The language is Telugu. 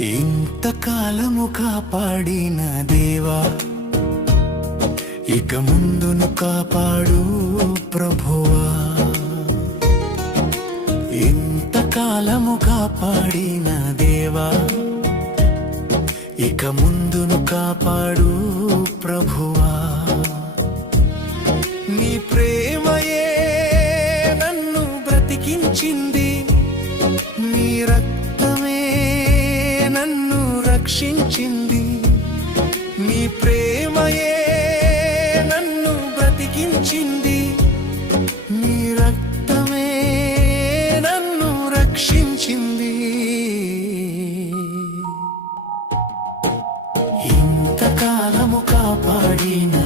ఇంతకాలము కాపాడిన దేవా, ఇక ముందును కాపాడు ప్రభువా. ఇంతకాలము కాపాడిన దేవా, ఇక ముందును కాపాడు ప్రభువా. నీ ప్రేమయే నన్ను బ్రతికించింది, నీ రక్తమే నన్ను రక్షించింది. నీ ప్రేమయే నన్ను బ్రతికించింది, నీ రక్తమే నన్ను రక్షించింది. ఇంతకాలము కాపాడిన